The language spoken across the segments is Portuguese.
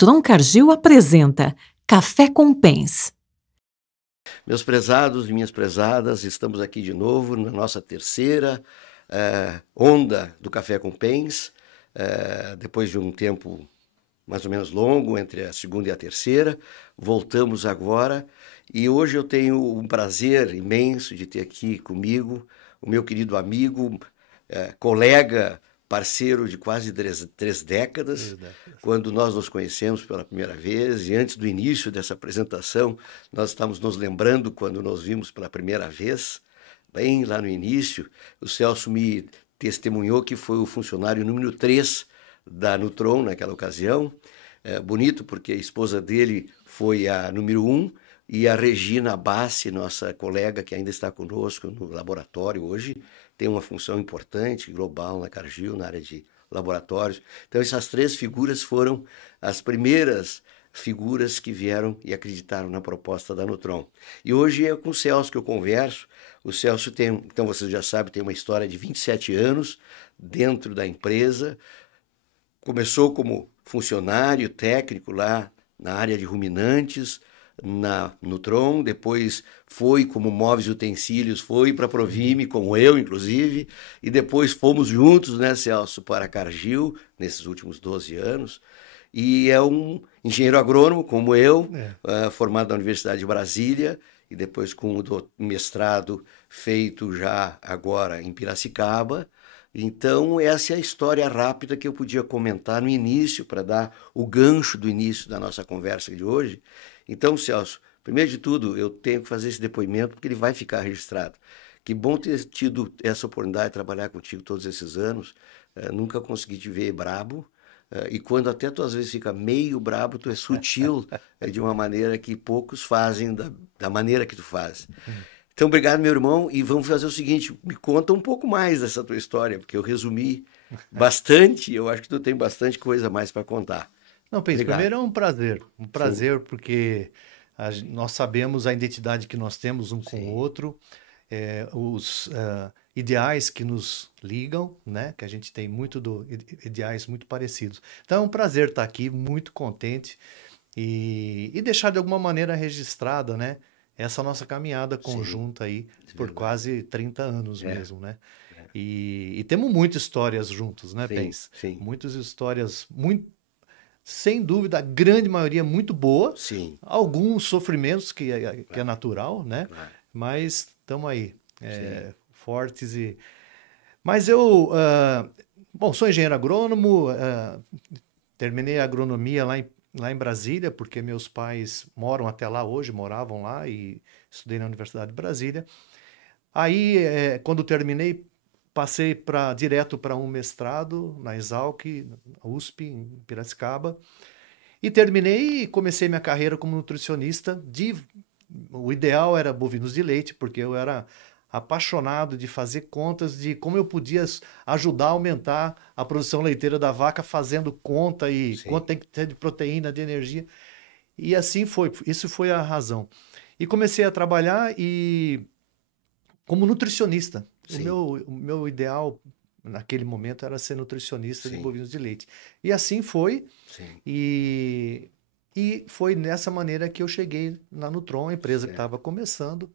Nutron Cargill apresenta Café com Pens. Meus prezados e minhas prezadas, estamos aqui de novo na nossa terceira onda do Café com Pens, depois de um tempo mais ou menos longo entre a segunda e a terceira. Voltamos agora e hoje eu tenho um prazer imenso de ter aqui comigo o meu querido amigo, colega, parceiro de quase três décadas, quando nós nos conhecemos pela primeira vez, e antes do início dessa apresentação, nós estamos nos lembrando quando nos vimos pela primeira vez, bem lá no início, o Celso me testemunhou que foi o funcionário número 3 da Nutron naquela ocasião. Bonito porque a esposa dele foi a número 1, e a Regina Bassi, nossa colega que ainda está conosco no laboratório hoje, tem uma função importante, global na Cargill, na área de laboratórios. Então essas 3 figuras foram as primeiras figuras que vieram e acreditaram na proposta da Nutron. E hoje é com o Celso que eu converso. O Celso tem, então vocês já sabem, tem uma história de 27 anos dentro da empresa. Começou como funcionário técnico lá na área de ruminantes, na Nutron, depois foi como móveis e utensílios, foi para a Provime, como eu, inclusive, e depois fomos juntos, né, Celso, para a Cargill, nesses últimos 12 anos, e é um engenheiro agrônomo, como eu, formado na Universidade de Brasília, e depois com o mestrado feito já agora em Piracicaba. Então, essa é a história rápida que eu podia comentar no início, para dar o gancho do início da nossa conversa de hoje. Então, Celso, primeiro de tudo, eu tenho que fazer esse depoimento porque ele vai ficar registrado. Que bom ter tido essa oportunidade de trabalhar contigo todos esses anos. Nunca consegui te ver brabo. E quando até tu às vezes fica meio brabo, tu é sutil de uma maneira que poucos fazem da maneira que tu faz. Então, obrigado, meu irmão, e vamos fazer o seguinte, me conta um pouco mais dessa tua história, porque eu resumi bastante, eu acho que tu tem bastante coisa a mais para contar. Não, Pens, primeiro é um prazer, porque nós sabemos a identidade que nós temos um com o outro, os ideais que nos ligam, né? Que a gente tem ideais muito parecidos. Então é um prazer estar aqui, muito contente, e deixar de alguma maneira registrada, né? Essa nossa caminhada conjunta aí por quase 30 anos mesmo, né? E temos muitas histórias juntos, né, Pens? Sim. Muitas histórias, sem dúvida, a grande maioria muito boa. Sim. Alguns sofrimentos que é natural, né? Claro. Mas estamos aí, fortes e... Mas sou engenheiro agrônomo, terminei a agronomia lá em Brasília, porque meus pais moram até lá hoje, moravam lá, e estudei na Universidade de Brasília. Aí, quando terminei, passei direto para um mestrado na Exalc, na USP, em Piracicaba, e terminei e comecei minha carreira como nutricionista. O ideal era bovinos de leite, porque eu era apaixonado de fazer contas de como eu podia ajudar a aumentar a produção leiteira da vaca, fazendo conta e quanto tem que ter de proteína, de energia. E assim foi, isso foi a razão. E comecei a trabalhar como nutricionista. O meu ideal naquele momento era ser nutricionista de bovinos de leite. E assim foi. E foi nessa maneira que eu cheguei na Nutron, a empresa que estava começando.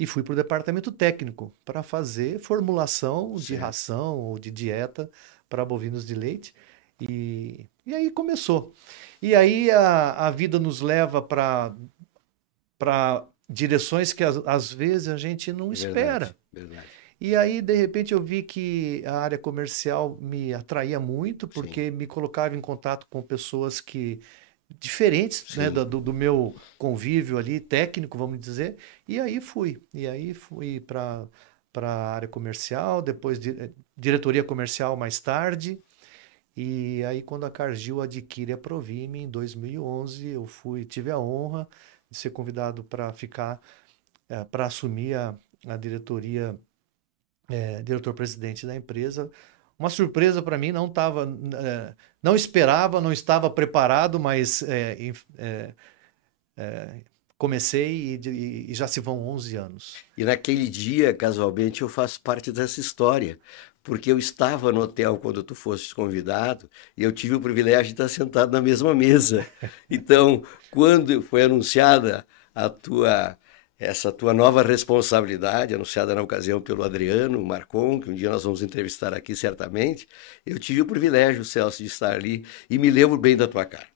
E fui para o departamento técnico para fazer formulação de ração ou de dieta para bovinos de leite. E aí começou. E aí a vida nos leva para direções que às vezes a gente não espera. Verdade. E aí, de repente, eu vi que a área comercial me atraía muito, porque me colocava em contato com pessoas diferentes, né, do meu convívio ali, técnico, vamos dizer. E aí fui para a área comercial, depois diretoria comercial mais tarde. E aí, quando a Cargill adquire a Provime, em 2011, eu tive a honra de ser convidado para para assumir a diretoria, diretor-presidente da empresa. Uma surpresa para mim, não esperava, não estava preparado, mas comecei e já se vão 11 anos. E naquele dia, casualmente, eu faço parte dessa história, porque eu estava no hotel quando tu fostes convidado e eu tive o privilégio de estar sentado na mesma mesa. Então, quando foi anunciada essa tua nova responsabilidade, anunciada na ocasião pelo Adriano Marcon, que um dia nós vamos entrevistar aqui certamente, eu tive o privilégio, Celso, de estar ali e me lembro bem da tua cara.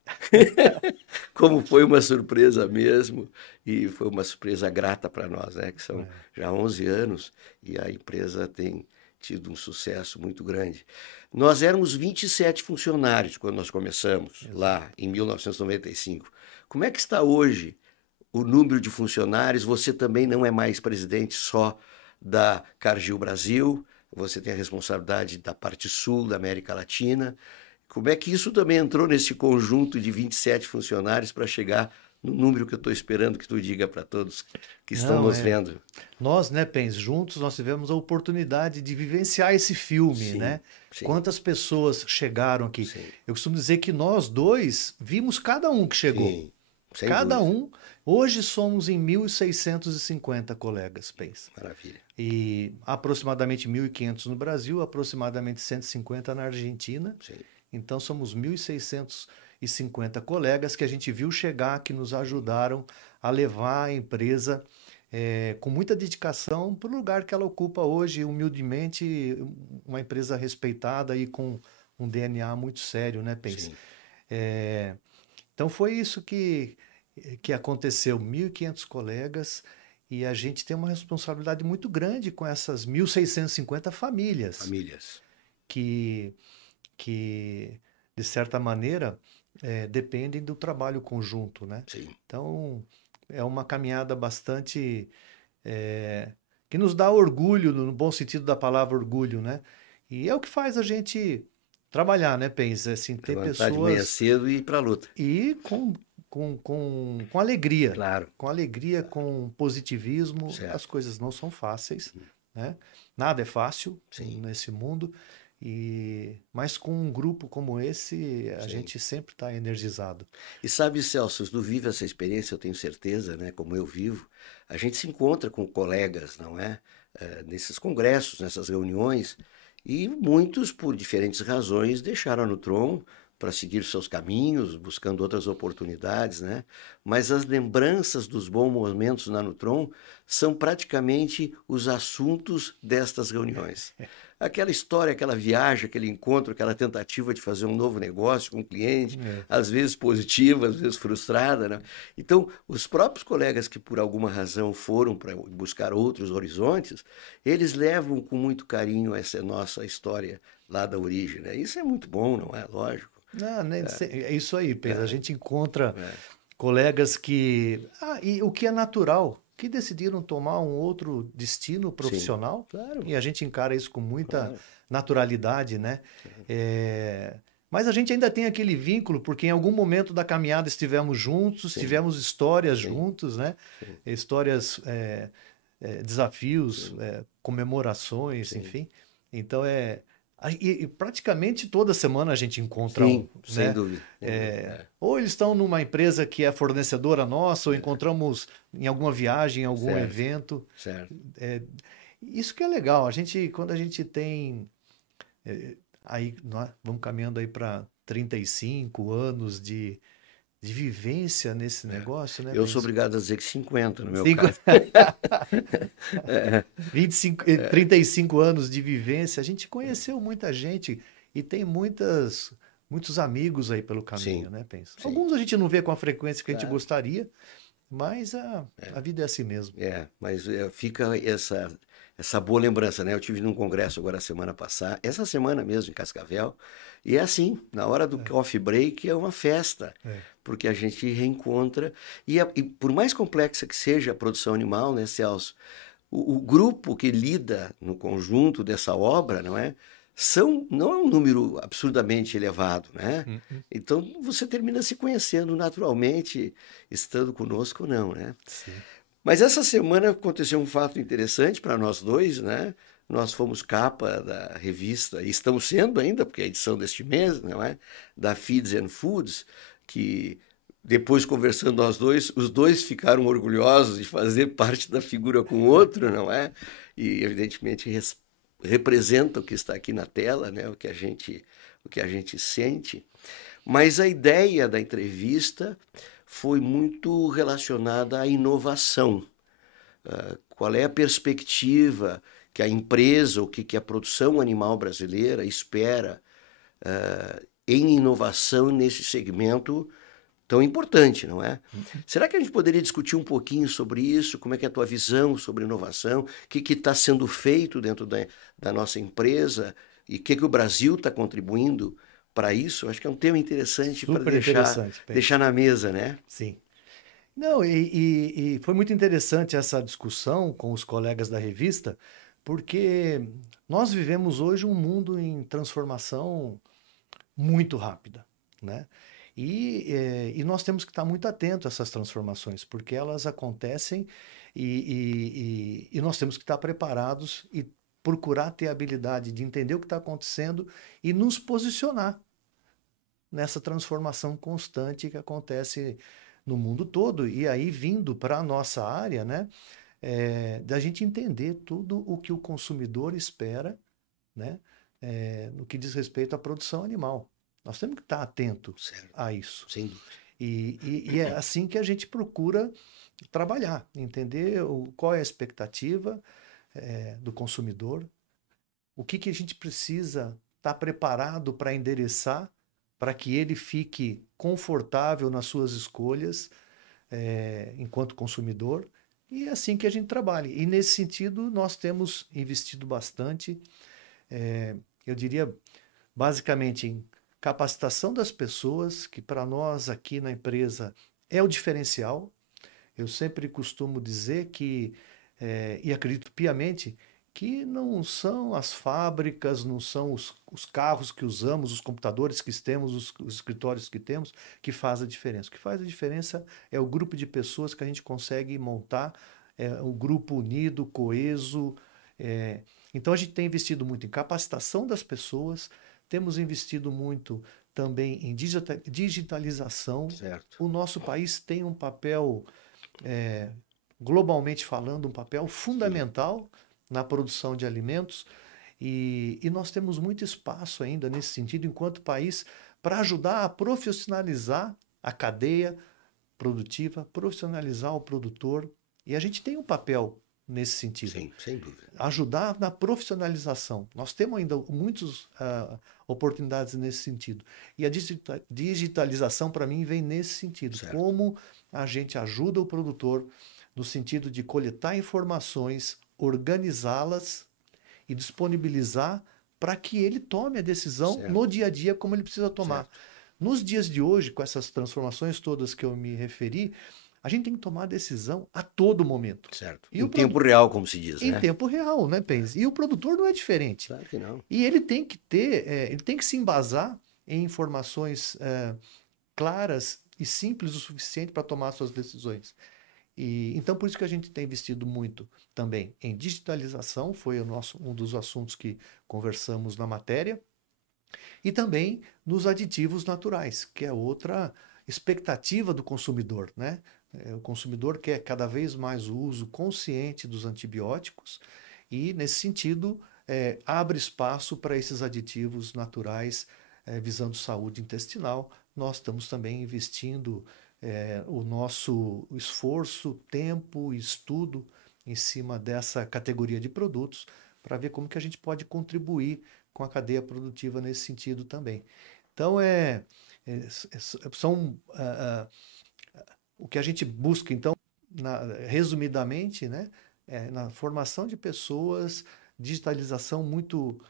Como foi uma surpresa mesmo, e foi uma surpresa grata para nós, né? Que são já 11 anos e a empresa tem tido um sucesso muito grande. Nós éramos 27 funcionários quando nós começamos, lá em 1995. Como é que está hoje o número de funcionários? Você também não é mais presidente só da Cargill Brasil, você tem a responsabilidade da parte sul da América Latina. Como é que isso também entrou nesse conjunto de 27 funcionários para chegar no número que eu estou esperando que tu diga para todos que estão nos vendo? Nós, né, Pens, juntos nós tivemos a oportunidade de vivenciar esse filme, Sim, né? sim. Quantas pessoas chegaram aqui. Sim. Eu costumo dizer que nós dois vimos cada um que chegou. Sim, sem Cada dúvida. um. Hoje somos em 1.650 colegas, Pens. Maravilha. E aproximadamente 1.500 no Brasil, aproximadamente 150 na Argentina. Sim. Então somos 1.650 colegas que a gente viu chegar, que nos ajudaram a levar a empresa com muita dedicação para o lugar que ela ocupa hoje, humildemente, uma empresa respeitada e com um DNA muito sério, né, Pens? Sim. Então foi isso que aconteceu, 1.500 colegas, e a gente tem uma responsabilidade muito grande com essas 1.650 famílias que, de certa maneira, dependem do trabalho conjunto, né? Sim. Então, é uma caminhada bastante... que nos dá orgulho, no bom sentido da palavra orgulho, né? E é o que faz a gente trabalhar, né, Pens? Assim, ter Levantar de manhã pessoas... cedo e ir para a luta. E com alegria. Claro. Com alegria, com positivismo. Certo. As coisas não são fáceis, né? Nada é fácil Sim. nesse mundo. Mas com um grupo como esse, a Sim. gente sempre está energizado. E sabe, Celso, tu vive essa experiência, eu tenho certeza, né? Como eu vivo, a gente se encontra com colegas, não é? Nesses congressos, nessas reuniões, e muitos, por diferentes razões, deixaram a Nutron para seguir seus caminhos, buscando outras oportunidades, né? Mas as lembranças dos bons momentos na Nutron são praticamente os assuntos destas reuniões. Aquela história, aquela viagem, aquele encontro, aquela tentativa de fazer um novo negócio com um cliente, às vezes positiva, às vezes frustrada, né? Então, os próprios colegas que por alguma razão foram para buscar outros horizontes, eles levam com muito carinho essa nossa história lá da origem, né? Isso é muito bom, não é? Lógico. É isso aí, Pedro. A gente encontra colegas que... e o que é natural, que decidiram tomar um outro destino profissional. Sim, claro. E a gente encara isso com muita naturalidade, né? Mas a gente ainda tem aquele vínculo, porque em algum momento da caminhada estivemos juntos, tivemos histórias juntos, né? Histórias, desafios, comemorações, enfim. Então, e praticamente toda semana a gente encontra um, sem né? dúvida. Ou eles estão numa empresa que é fornecedora nossa, ou encontramos em alguma viagem, em algum evento. Certo. Isso que é legal. Quando a gente tem... aí nós vamos caminhando aí para 35 anos de vivência nesse negócio, né? Eu sou obrigado a dizer que 50 no meu caso. 35 anos de vivência, a gente conheceu muita gente e tem muitos amigos aí pelo caminho, né, pensa? Alguns a gente não vê com a frequência que a gente gostaria, mas a vida é assim mesmo. Mas fica essa boa lembrança, né? Eu tive num congresso agora semana passada, essa semana mesmo em Cascavel, e é assim, na hora do coffee break é uma festa, porque a gente reencontra, e por mais complexa que seja a produção animal, né, Celso? O grupo que lida no conjunto dessa obra, não é? Não é um número absurdamente elevado, né? Então você termina se conhecendo naturalmente, estando conosco ou não, né? Sim. Mas essa semana aconteceu um fato interessante para nós dois, né? Nós fomos capa da revista, e estamos sendo ainda, porque é a edição deste mês, não é? Da Feeds and Foods, que depois conversando nós dois, os dois ficaram orgulhosos de fazer parte da figura com o outro, não é? E evidentemente representa o que está aqui na tela, né? O que a gente sente. Mas a ideia da entrevista foi muito relacionada à inovação. Qual é a perspectiva que a empresa, o que a produção animal brasileira espera em inovação nesse segmento tão importante, não é? Será que a gente poderia discutir um pouquinho sobre isso? Como é que é a tua visão sobre inovação? O que está sendo feito dentro da nossa empresa? E o que o Brasil está contribuindo para isso? Acho que é um tema interessante para deixar na mesa, né? Sim. Não, e foi muito interessante essa discussão com os colegas da revista, porque nós vivemos hoje um mundo em transformação muito rápida, né? E nós temos que estar muito atentos a essas transformações, porque elas acontecem e nós temos que estar preparados e procurar ter a habilidade de entender o que está acontecendo e nos posicionar nessa transformação constante que acontece no mundo todo. E aí, vindo para a nossa área, né, da gente entender tudo o que o consumidor espera, né, no que diz respeito à produção animal. Nós temos que estar atento a isso. Sem dúvida. E é assim que a gente procura trabalhar, entender qual é a expectativa do consumidor, o que a gente precisa estar preparado para endereçar, para que ele fique confortável nas suas escolhas enquanto consumidor, e é assim que a gente trabalha. E nesse sentido, nós temos investido bastante, eu diria, basicamente em capacitação das pessoas, que para nós aqui na empresa é o diferencial. Eu sempre costumo dizer que, e acredito piamente, que não são as fábricas, não são os carros que usamos, os computadores que temos, os escritórios que temos, que faz a diferença. O que faz a diferença é o grupo de pessoas que a gente consegue montar, o grupo unido, coeso. Então a gente tem investido muito em capacitação das pessoas, temos investido muito também em digitalização. Certo. O nosso país tem um papel, globalmente falando, um papel fundamental na produção de alimentos, e nós temos muito espaço ainda nesse sentido, enquanto país, para ajudar a profissionalizar a cadeia produtiva, profissionalizar o produtor, e a gente tem um papel nesse sentido. Sim, sem dúvida. Ajudar na profissionalização. Nós temos ainda muitas oportunidades nesse sentido. E a digitalização, para mim, vem nesse sentido. Certo. Como a gente ajuda o produtor no sentido de coletar informações, organizá-las e disponibilizar para que ele tome a decisão Certo. no dia a dia como ele precisa tomar. Certo. Nos dias de hoje, com essas transformações todas que eu me referi, a gente tem que tomar decisão a todo momento. Certo. E em tempo real, como se diz, em né? tempo real, né, Pens? E o produtor não é diferente. Claro que não. E ele tem que ter, ele tem que se embasar em informações claras e simples o suficiente para tomar suas decisões. E então por isso que a gente tem investido muito também em digitalização, foi um dos assuntos que conversamos na matéria, e também nos aditivos naturais, que é outra expectativa do consumidor, né? O consumidor quer cada vez mais o uso consciente dos antibióticos e, nesse sentido, abre espaço para esses aditivos naturais visando saúde intestinal. Nós estamos também investindo o nosso esforço, tempo e estudo em cima dessa categoria de produtos para ver como que a gente pode contribuir com a cadeia produtiva nesse sentido também. Então, são o que a gente busca, então, resumidamente, né, na formação de pessoas, digitalização muito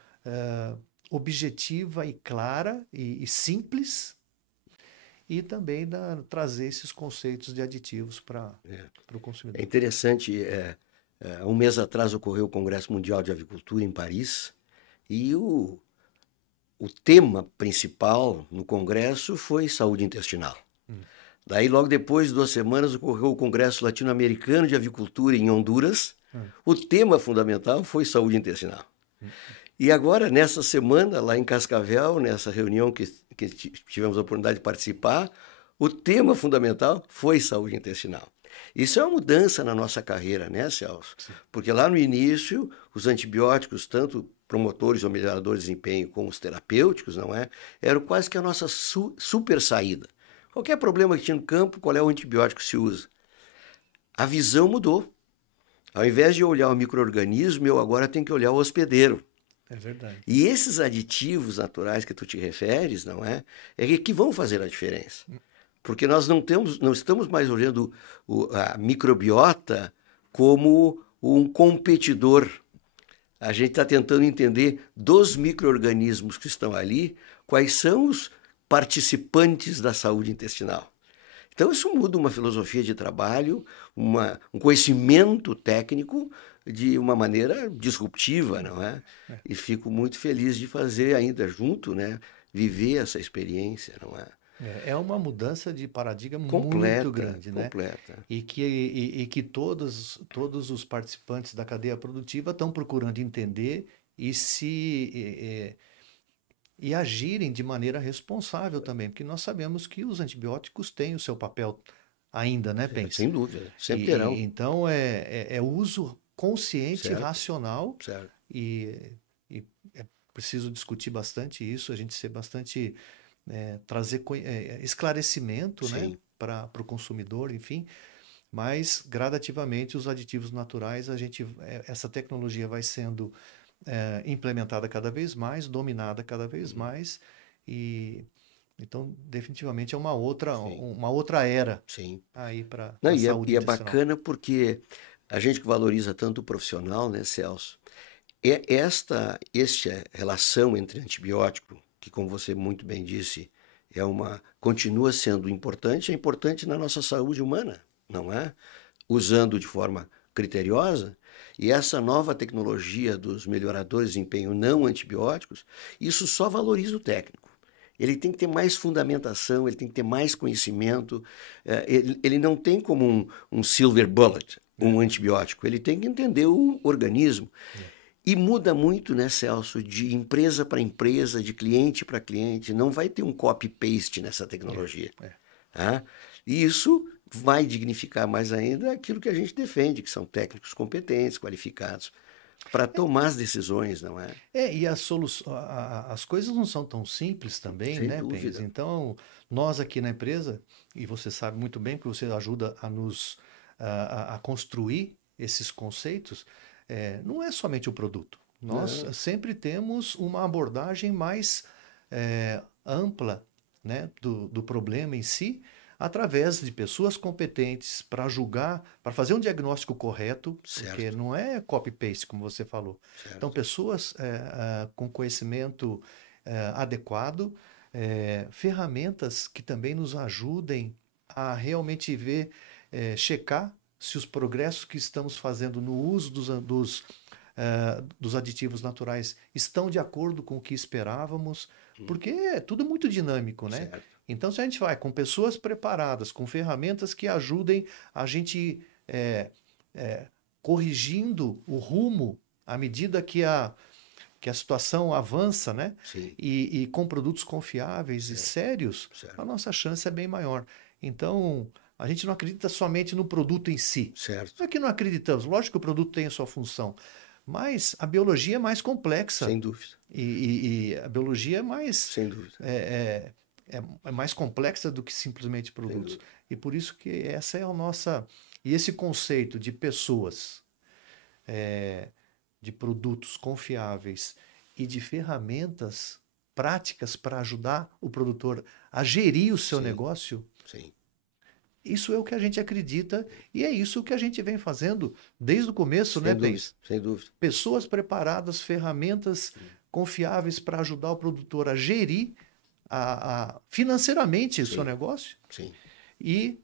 objetiva e clara e simples, e também trazer esses conceitos de aditivos para o consumidor. É interessante, um mês atrás ocorreu o Congresso Mundial de Avicultura em Paris, e o tema principal no congresso foi saúde intestinal. Daí, logo depois de 2 semanas, ocorreu o Congresso Latino-Americano de Avicultura em Honduras. O tema fundamental foi saúde intestinal. E agora, nessa semana, lá em Cascavel, nessa reunião que tivemos a oportunidade de participar, o tema fundamental foi saúde intestinal. Isso é uma mudança na nossa carreira, né, Celso? Sim. Porque lá no início, os antibióticos, tanto promotores ou melhoradores de desempenho como os terapêuticos, não é? Eram quase que a nossa super saída. Qualquer problema que tinha no campo, qual é o antibiótico que se usa? A visão mudou. Ao invés de eu olhar o micro-organismo, eu agora tenho que olhar o hospedeiro. É verdade. E esses aditivos naturais que tu te referes, não é? É que vão fazer a diferença. Porque nós não estamos mais olhando a microbiota como um competidor. A gente está tentando entender dos micro-organismos que estão ali, quais são os participantes da saúde intestinal. Então, isso muda uma filosofia de trabalho, um conhecimento técnico de uma maneira disruptiva, não é? E fico muito feliz de fazer ainda junto, né? Viver essa experiência, não é? É uma mudança de paradigma muito Completa, grande, né? completa. E que todos os participantes da cadeia produtiva estão procurando entender e agirem de maneira responsável também, porque nós sabemos que os antibióticos têm o seu papel ainda, né, Pence? Sem dúvida, sempre terão. Então é uso consciente, Certo. racional, Certo. e é preciso discutir bastante isso, a gente ser bastante trazer esclarecimento, né, Sim. para o consumidor, enfim. Mas gradativamente os aditivos naturais, essa tecnologia vai sendo implementada cada vez mais, dominada cada vez mais, e então definitivamente é uma outra era Sim. aí para Não, a e saúde é intestinal. bacana porque a gente que valoriza tanto o profissional, né, Celso? Esta relação entre antibiótico, que como você muito bem disse, continua sendo importante, é importante na nossa saúde humana, não é? Usando de forma criteriosa, e essa nova tecnologia dos melhoradores de desempenho não antibióticos, isso só valoriza o técnico. Ele tem que ter mais fundamentação, ele tem que ter mais conhecimento, ele não tem como um silver bullet, um antibiótico, ele tem que entender o organismo. E muda muito, né, Celso, de empresa para empresa, de cliente para cliente. Não vai ter um copy-paste nessa tecnologia. Tá? E isso vai dignificar mais ainda aquilo que a gente defende, que são técnicos competentes, qualificados, para tomar as decisões, não é? E as coisas não são tão simples também, Sem né, Pens? dúvida. Então, nós aqui na empresa, e você sabe muito bem que você ajuda a construir esses conceitos, não é somente o produto. Nós Não. sempre temos uma abordagem mais ampla, né, do problema em si, através de pessoas competentes para julgar, para fazer um diagnóstico correto, porque Certo. não é copy-paste, como você falou. Certo. Então, pessoas com conhecimento adequado, ferramentas que também nos ajudem a realmente ver, checar se os progressos que estamos fazendo no uso dos aditivos naturais estão de acordo com o que esperávamos, porque é tudo muito dinâmico, né? Certo. Então, se a gente vai com pessoas preparadas, com ferramentas que ajudem a gente corrigindo o rumo à medida que a situação avança, né? Sim. E com produtos confiáveis e sérios, Certo. a nossa chance é bem maior. Então, a gente não acredita somente no produto em si. Certo. Não é que não acreditamos, lógico que o produto tem a sua função, mas a biologia é mais complexa. Sem dúvida. E a biologia é mais, Sem dúvida. é mais complexa do que simplesmente produtos. dúvida. E por isso que essa é a nossa... E esse conceito de pessoas, de produtos confiáveis e de ferramentas práticas para ajudar o produtor a gerir o seu Sim. negócio, Sim. isso é o que a gente acredita e é isso que a gente vem fazendo desde o começo, né, Pens? Sem dúvida. Pessoas preparadas, ferramentas confiáveis para ajudar o produtor a gerir financeiramente o seu negócio Sim. e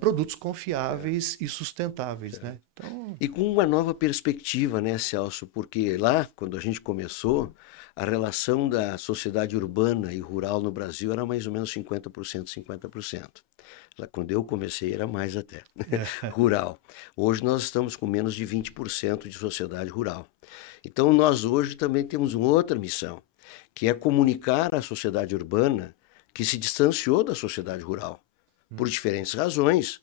produtos confiáveis e sustentáveis, né? Então, E com uma nova perspectiva, né, Celso? Porque lá, quando a gente começou, a relação da sociedade urbana e rural no Brasil era mais ou menos 50%, 50%. Lá, quando eu comecei, era mais até rural. Hoje nós estamos com menos de 20% de sociedade rural. Então nós hoje também temos uma outra missão, que é comunicar à sociedade urbana que se distanciou da sociedade rural, por diferentes razões.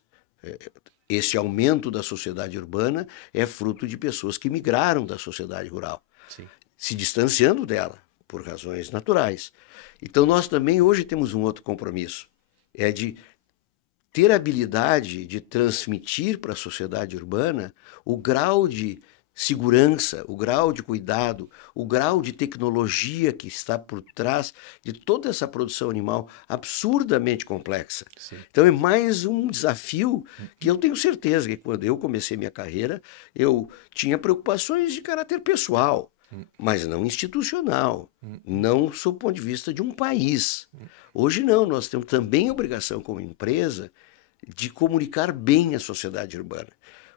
Esse aumento da sociedade urbana é fruto de pessoas que migraram da sociedade rural, Sim. se distanciando dela por razões naturais. Então nós também hoje temos um outro compromisso, é de ter a habilidade de transmitir para a sociedade urbana o grau de segurança, o grau de cuidado, o grau de tecnologia que está por trás de toda essa produção animal absurdamente complexa. Sim. Então é mais um desafio que eu tenho certeza que quando eu comecei minha carreira, eu tinha preocupações de caráter pessoal, mas não institucional, não sob o ponto de vista de um país. Hoje não, nós temos também a obrigação como empresa de comunicar bem a sociedade urbana,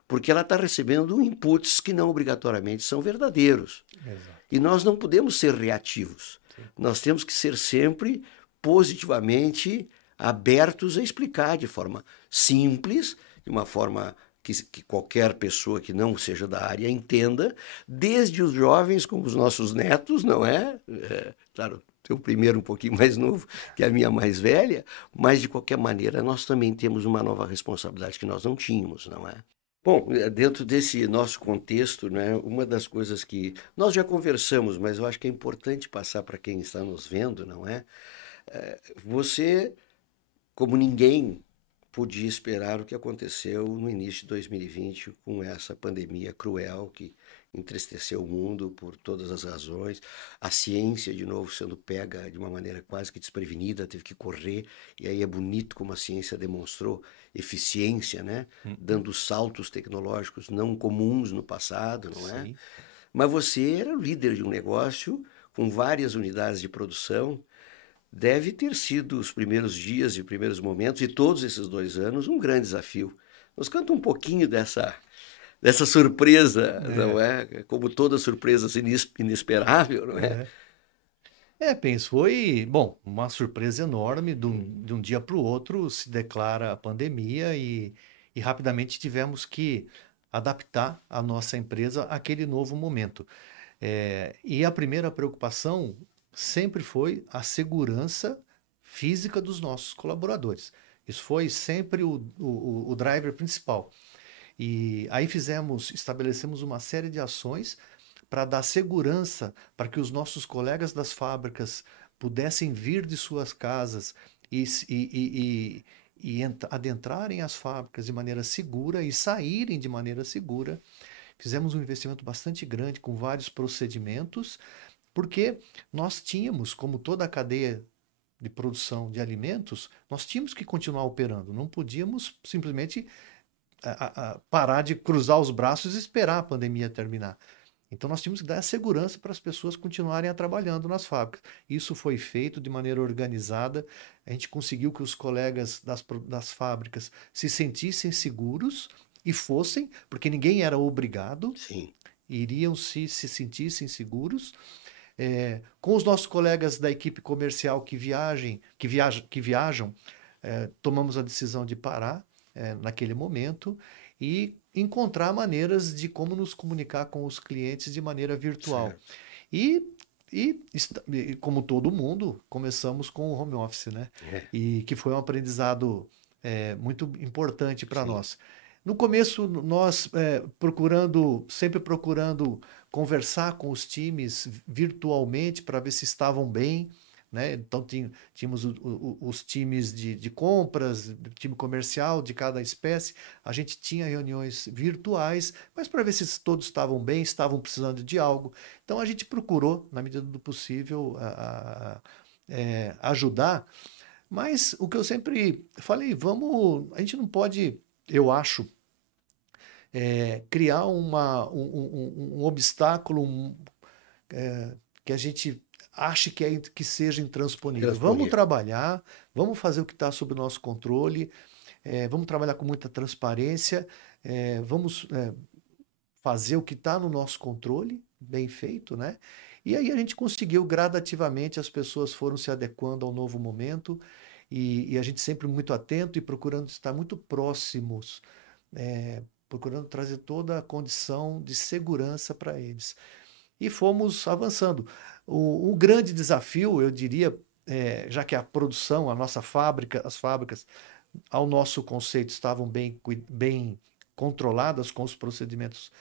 porque ela está recebendo inputs que não obrigatoriamente são verdadeiros. Exato. E nós não podemos ser reativos. Sim. Nós temos que ser sempre positivamente abertos a explicar de forma simples, de uma forma que qualquer pessoa que não seja da área entenda, desde os jovens como os nossos netos, não é? Claro, o primeiro um pouquinho mais novo que a minha mais velha, mas de qualquer maneira nós também temos uma nova responsabilidade que nós não tínhamos, não é? Bom, dentro desse nosso contexto, né, uma das coisas que nós já conversamos, mas eu acho que é importante passar para quem está nos vendo, não é? Você, como ninguém, podia esperar o que aconteceu no início de 2020 com essa pandemia cruel que entristeceu o mundo por todas as razões. A ciência, de novo, sendo pega de uma maneira quase que desprevenida, teve que correr. E aí é bonito como a ciência demonstrou eficiência, né? Dando saltos tecnológicos não comuns no passado, não é? Sim. Mas você era o líder de um negócio com várias unidades de produção. Deve ter sido os primeiros dias e primeiros momentos, e todos esses 2 anos, um grande desafio. Nos conta um pouquinho dessa surpresa, não é? Como toda surpresa inesperável, não é? Penso, foi, bom, uma surpresa enorme. De um dia para o outro se declara a pandemia e rapidamente tivemos que adaptar a nossa empresa àquele novo momento. E a primeira preocupação sempre foi a segurança física dos nossos colaboradores. Isso foi sempre o driver principal. E aí estabelecemos uma série de ações para dar segurança para que os nossos colegas das fábricas pudessem vir de suas casas e adentrarem as fábricas de maneira segura e saírem de maneira segura. Fizemos um investimento bastante grande com vários procedimentos, porque nós tínhamos, como toda a cadeia de produção de alimentos, nós tínhamos que continuar operando, não podíamos simplesmente parar de cruzar os braços e esperar a pandemia terminar. Então nós tínhamos que dar segurança para as pessoas continuarem trabalhando nas fábricas. Isso foi feito de maneira organizada. A gente conseguiu que os colegas das fábricas se sentissem seguros e fossem, porque ninguém era obrigado. Sim. Iriam se sentissem seguros. Com os nossos colegas da equipe comercial que viajam, tomamos a decisão de parar naquele momento e encontrar maneiras de como nos comunicar com os clientes de maneira virtual. Certo. E como todo mundo, começamos com o home office, né? E que foi um aprendizado muito importante para nós. No começo, nós sempre procurando conversar com os times virtualmente para ver se estavam bem, né? Então tínhamos os times de compras, time comercial de cada espécie. A gente tinha reuniões virtuais, mas para ver se todos estavam bem, estavam precisando de algo. Então a gente procurou, na medida do possível, ajudar. Mas o que eu sempre falei, a gente não pode, eu acho, criar um obstáculo que a gente ache que seja intransponível. Vamos trabalhar, vamos fazer o que está sob o nosso controle, vamos trabalhar com muita transparência, vamos fazer o que está no nosso controle, bem feito, né? E aí a gente conseguiu gradativamente, as pessoas foram se adequando ao novo momento e a gente sempre muito atento e procurando estar muito próximos, procurando trazer toda a condição de segurança para eles. E fomos avançando. O grande desafio, eu diria, já que a produção, a nossa fábrica, as fábricas ao nosso conceito, estavam bem controladas, com os procedimentos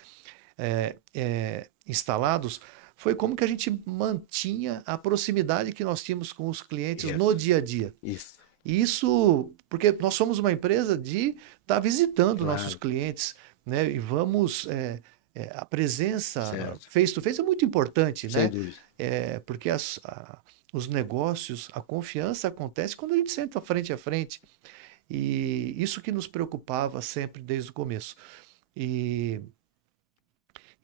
instalados, foi como que a gente mantinha a proximidade que nós tínhamos com os clientes no dia a dia. Isso, porque nós somos uma empresa de estar visitando nossos clientes, né? E vamos... a presença face-to-face é muito importante, né? Sem dúvida. Porque os negócios, a confiança acontece quando a gente senta frente a frente. E isso que nos preocupava sempre desde o começo. E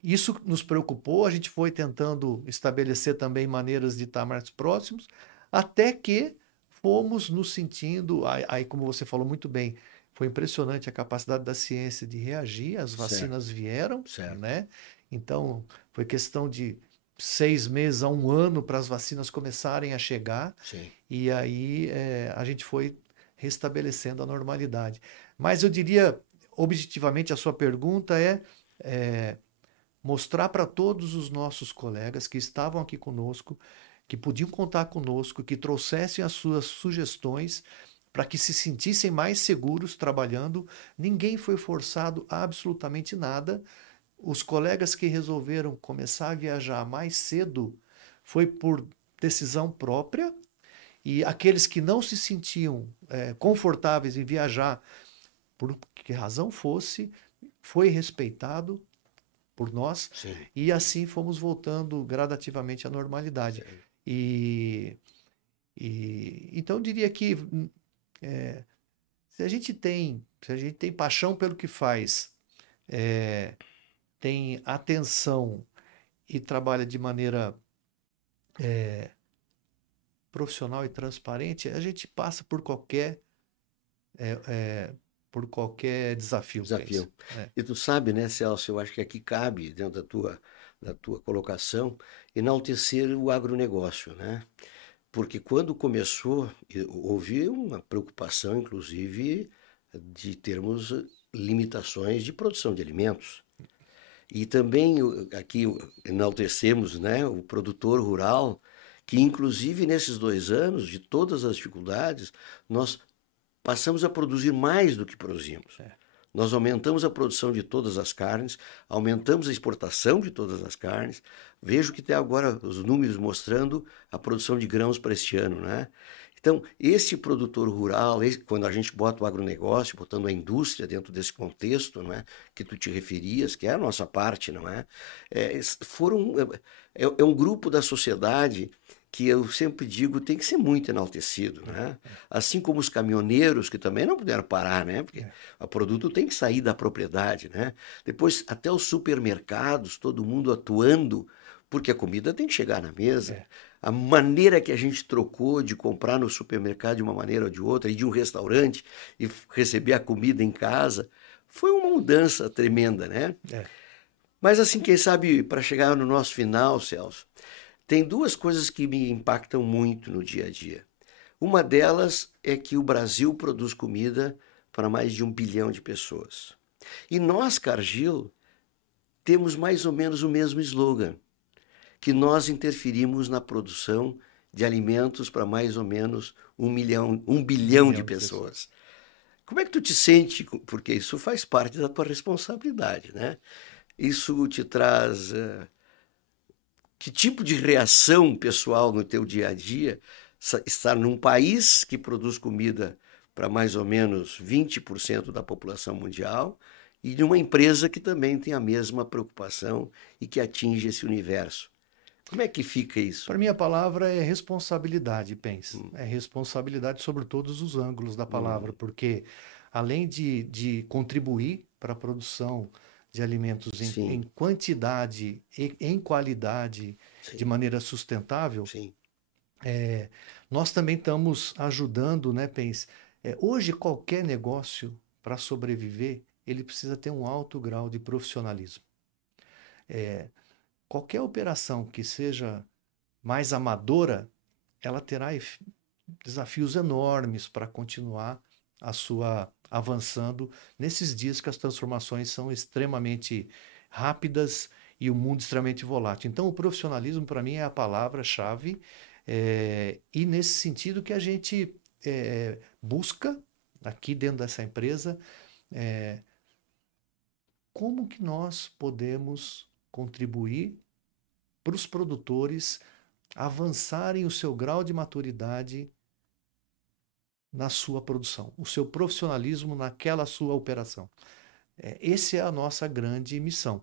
isso nos preocupou, a gente foi tentando estabelecer também maneiras de estar mais próximos, até que fomos nos sentindo, aí como você falou muito bem, foi impressionante a capacidade da ciência de reagir, as vacinas vieram, né? Então, foi questão de 6 meses a 1 ano para as vacinas começarem a chegar, e aí a gente foi restabelecendo a normalidade. Mas eu diria, objetivamente, a sua pergunta é mostrar para todos os nossos colegas que estavam aqui conosco, que podiam contar conosco, que trouxessem as suas sugestões para que se sentissem mais seguros trabalhando. Ninguém foi forçado a absolutamente nada. Os colegas que resolveram começar a viajar mais cedo foi por decisão própria, e aqueles que não se sentiam confortáveis em viajar, por que razão fosse, foi respeitado por nós, e assim fomos voltando gradativamente à normalidade. Então eu diria que se a gente tem paixão pelo que faz, tem atenção e trabalha de maneira profissional e transparente, a gente passa por qualquer desafio. E tu sabe, né, Celso, eu acho que aqui cabe, dentro da tua colocação, enaltecer o agronegócio, né? Porque quando começou, houve uma preocupação, inclusive, de termos limitações de produção de alimentos. E também aqui enaltecemos, né, o produtor rural, que inclusive nesses 2 anos, de todas as dificuldades, nós passamos a produzir mais do que produzimos. Nós aumentamos a produção de todas as carnes, aumentamos a exportação de todas as carnes. Vejo que tem agora os números mostrando a produção de grãos para este ano, né? Então, este produtor rural, quando a gente bota o agronegócio, botando a indústria dentro desse contexto, não é, que tu te referias, que é a nossa parte, não é? É um grupo da sociedade que eu sempre digo tem que ser muito enaltecido, né? Assim como os caminhoneiros, que também não puderam parar, né? Porque o produto tem que sair da propriedade, né? Depois, até os supermercados, todo mundo atuando, porque a comida tem que chegar na mesa. A maneira que a gente trocou de comprar no supermercado de uma maneira ou de outra, e de um restaurante, e receber a comida em casa, foi uma mudança tremenda, né? Mas assim, quem sabe, para chegar no nosso final, Celso, tem 2 coisas que me impactam muito no dia a dia. Uma delas é que o Brasil produz comida para mais de 1 bilhão de pessoas. E nós, Cargill, temos mais ou menos o mesmo slogan, que nós interferimos na produção de alimentos para mais ou menos 1 bilhão de pessoas. Como é que tu te sente? Porque isso faz parte da tua responsabilidade, né? Isso te traz... que tipo de reação pessoal no teu dia a dia estar num país que produz comida para mais ou menos 20% da população mundial e de uma empresa que também tem a mesma preocupação e que atinge esse universo? Como é que fica isso? Para mim, a palavra é responsabilidade, pense. É responsabilidade sobre todos os ângulos da palavra, porque além de contribuir para a produção de alimentos em quantidade e em qualidade, de maneira sustentável, nós também estamos ajudando, né, pense? Hoje, qualquer negócio, para sobreviver, ele precisa ter um alto grau de profissionalismo. Qualquer operação que seja mais amadora, ela terá desafios enormes para continuar avançando nesses dias que as transformações são extremamente rápidas e o mundo extremamente volátil. Então, o profissionalismo, para mim, é a palavra-chave, e nesse sentido que a gente busca, aqui dentro dessa empresa, como que nós podemos contribuir para os produtores avançarem o seu grau de maturidade na sua produção, o seu profissionalismo naquela sua operação. Essa é a nossa grande missão.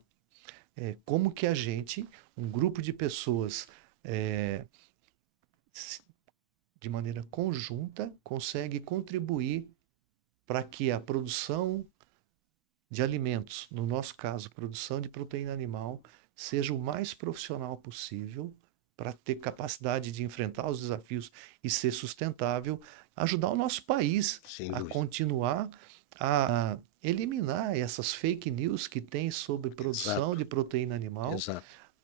Como que a gente, um grupo de pessoas, de maneira conjunta, consegue contribuir para que a produção de alimentos, no nosso caso, produção de proteína animal, seja o mais profissional possível para ter capacidade de enfrentar os desafios e ser sustentável, ajudar o nosso país a continuar a eliminar essas fake news que tem sobre produção de proteína animal,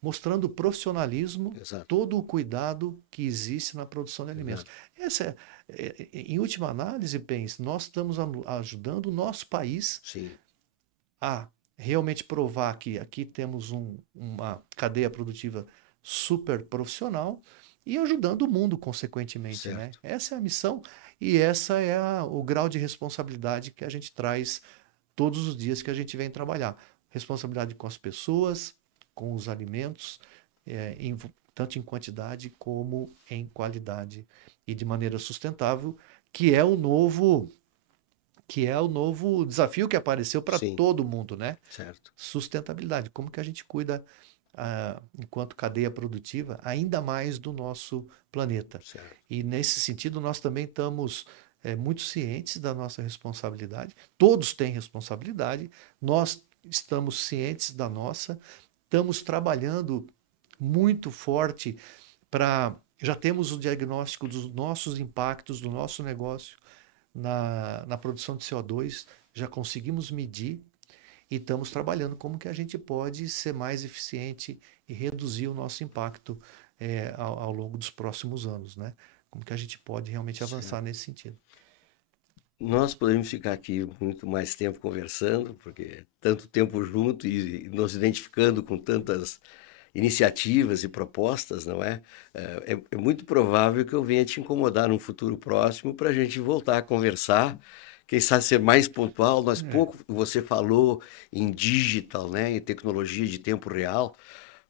mostrando o profissionalismo, todo o cuidado que existe na produção de alimentos. Essa em última análise, pense, nós estamos ajudando o nosso país a realmente provar que aqui temos uma cadeia produtiva super profissional e ajudando o mundo, consequentemente, né? Essa é a missão e essa é o grau de responsabilidade que a gente traz todos os dias que a gente vem trabalhar. Responsabilidade com as pessoas, com os alimentos, tanto em quantidade como em qualidade e de maneira sustentável, que é o novo desafio que apareceu para todo mundo, né? Sustentabilidade. Como que a gente cuida, enquanto cadeia produtiva, ainda mais do nosso planeta. E nesse sentido, nós também estamos muito cientes da nossa responsabilidade. Todos têm responsabilidade. Nós estamos cientes da nossa. Estamos trabalhando muito forte já temos o diagnóstico dos nossos impactos, do nosso negócio na produção de CO2, já conseguimos medir e estamos trabalhando como que a gente pode ser mais eficiente e reduzir o nosso impacto ao longo dos próximos anos, né? Como que a gente pode realmente avançar nesse sentido. Nós podemos ficar aqui muito mais tempo conversando, porque tanto tempo junto e nos identificando com tantas iniciativas e propostas, não é? É muito provável que eu venha te incomodar num futuro próximo para a gente voltar a conversar, quem sabe ser mais pontual. Pouco você falou em digital, né? Em tecnologia de tempo real,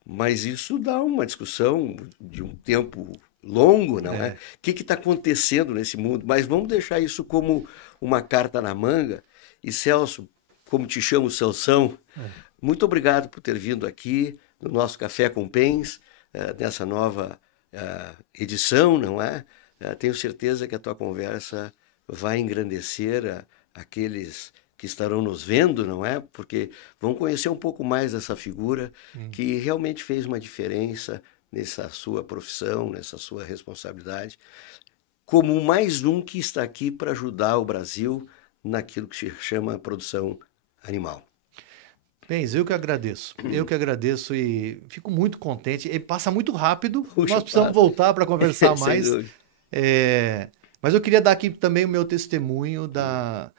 mas isso dá uma discussão de um tempo longo, não é? O que está acontecendo nesse mundo? Mas vamos deixar isso como uma carta na manga. E Celso, como te chamo, Celção, muito obrigado por ter vindo aqui no nosso Café com Pens, nessa nova edição, não é? Tenho certeza que a tua conversa vai engrandecer aqueles que estarão nos vendo, não é? Porque vão conhecer um pouco mais dessa figura que realmente fez uma diferença nessa sua profissão, nessa sua responsabilidade, como mais um que está aqui para ajudar o Brasil naquilo que se chama produção animal. Pens, eu que agradeço e fico muito contente. E passa muito rápido, nós precisamos voltar para conversar mais. Mas eu queria dar aqui também o meu testemunho da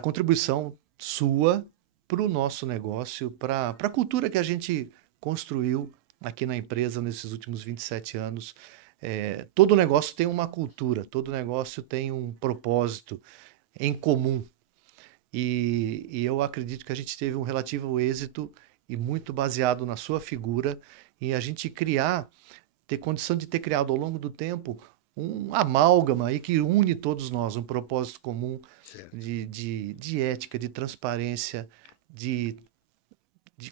contribuição sua para o nosso negócio, para a cultura que a gente construiu aqui na empresa nesses últimos 27 anos. Todo negócio tem uma cultura, todo negócio tem um propósito em comum. E eu acredito que a gente teve um relativo êxito e muito baseado na sua figura em a gente ter condição de ter criado ao longo do tempo um amálgama aí que une todos nós, um propósito comum de ética, de transparência, de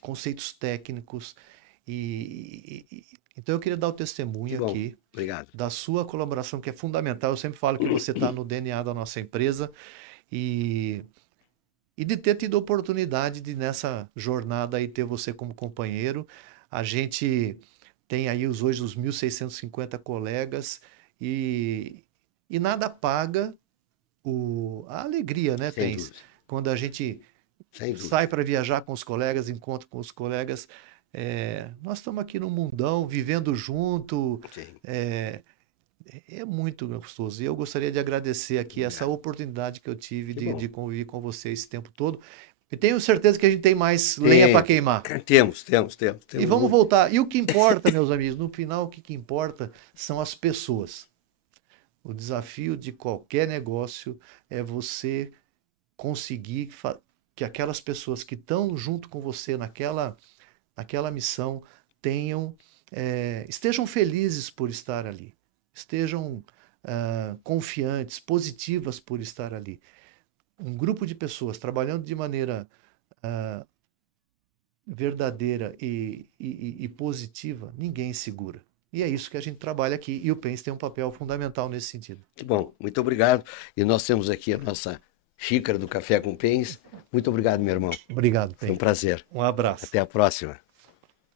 conceitos técnicos. Então eu queria dar o testemunho aqui da sua colaboração, que é fundamental. Eu sempre falo que você está no DNA da nossa empresa e de ter tido a oportunidade de, nessa jornada, aí, ter você como companheiro. A gente tem aí hoje os 1.650 colegas e nada paga a alegria, né, Pens? Quando a gente sai para viajar com os colegas, encontra com os colegas. Nós estamos aqui no mundão, vivendo junto. É muito gostoso. E eu gostaria de agradecer aqui essa oportunidade que eu tive de conviver com você esse tempo todo. E tenho certeza que a gente tem mais lenha para queimar. Temos. E vamos voltar. E o que importa, meus amigos, no final, o que importa são as pessoas. O desafio de qualquer negócio é você conseguir que aquelas pessoas que estão junto com você naquela missão tenham, estejam felizes por estar ali, estejam confiantes, positivas por estar ali. Um grupo de pessoas trabalhando de maneira verdadeira e positiva, ninguém segura. E é isso que a gente trabalha aqui, e o PENS tem um papel fundamental nesse sentido. Que bom, muito obrigado. E nós temos aqui a nossa xícara do Café com Pens. Muito obrigado, meu irmão. Obrigado, Foi um PENS. prazer. Um abraço. Até a próxima.